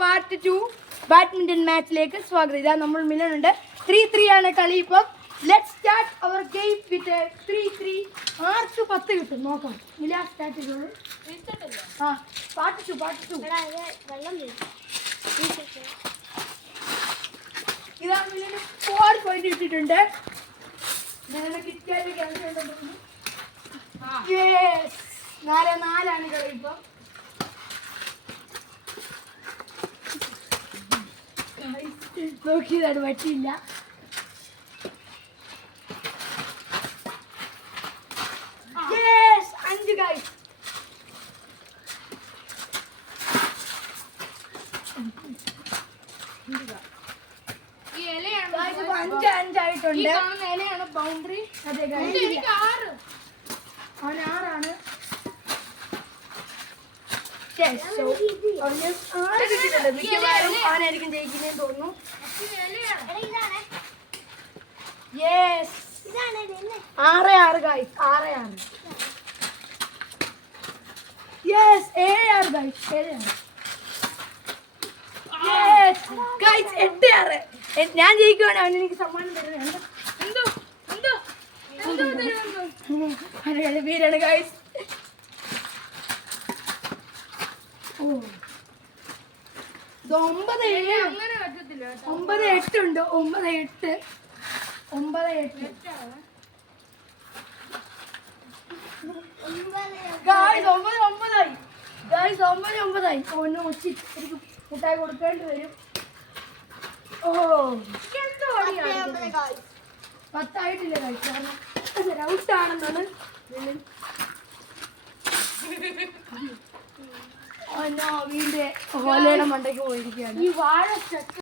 Part 2 badminton മാച്ചിലേക്ക് സ്വാഗതം. ഇതാ നമ്മൾ മിലനുണ്ട്. 3-3 ആണ് കളി ഇപ്പം. Let's start our game with 3-3. 6-10 കിട്ടും. നോക്കാം. മില സ്റ്റാർട്ട് ചെയ്തോളൂ. ആ പാർട്ട് 2 ഇതാ മിലന് 4 പോയിന്റ് ഇട്ടിട്ടുണ്ട്. മിലന് കിറ്റായിട്ട് കളിച്ചുണ്ടെന്ന് തോന്നുന്നു. 4-4 ആണ് കളി ഇപ്പം. നോക്കിയതാണ് പറ്റിയില്ല. അഞ്ച് ഗൈസ്. അഞ്ചായിട്ടുണ്ട്. ബൗണ്ടറി അതെ അവന് 6 ആണ്. 6 കിട്ടിയിട്ടുണ്ട്. മിക്കവാറും അവനായിരിക്കും ജയിക്കുന്നതെന്ന് തോന്നുന്നു. 6-6 ഗൈസ്. 6-6 7-6 ഗൈസ്. 7-6 ഗൈസ്. 8-6 ഞാൻ ജയിക്കുവാണ്. അവന് എനിക്ക് സമ്മാനം തരുന്നുണ്ട്. വീരാണ് ഗൈസ്. 9-8 ഉണ്ട്. 9-8 9-9 ഒന്ന് ഉച്ചി എനിക്ക് മുട്ടായി കൊടുക്കേണ്ടി വരും. 10 ആയിട്ടില്ല ഗൈസ്. കാരണം ഔട്ടാണെന്നാണ് വീണ്ടും ഹോലയുടെ മണ്ടയ്ക്ക് പോയിരിക്കുകയാണ്. ഈ വാഴ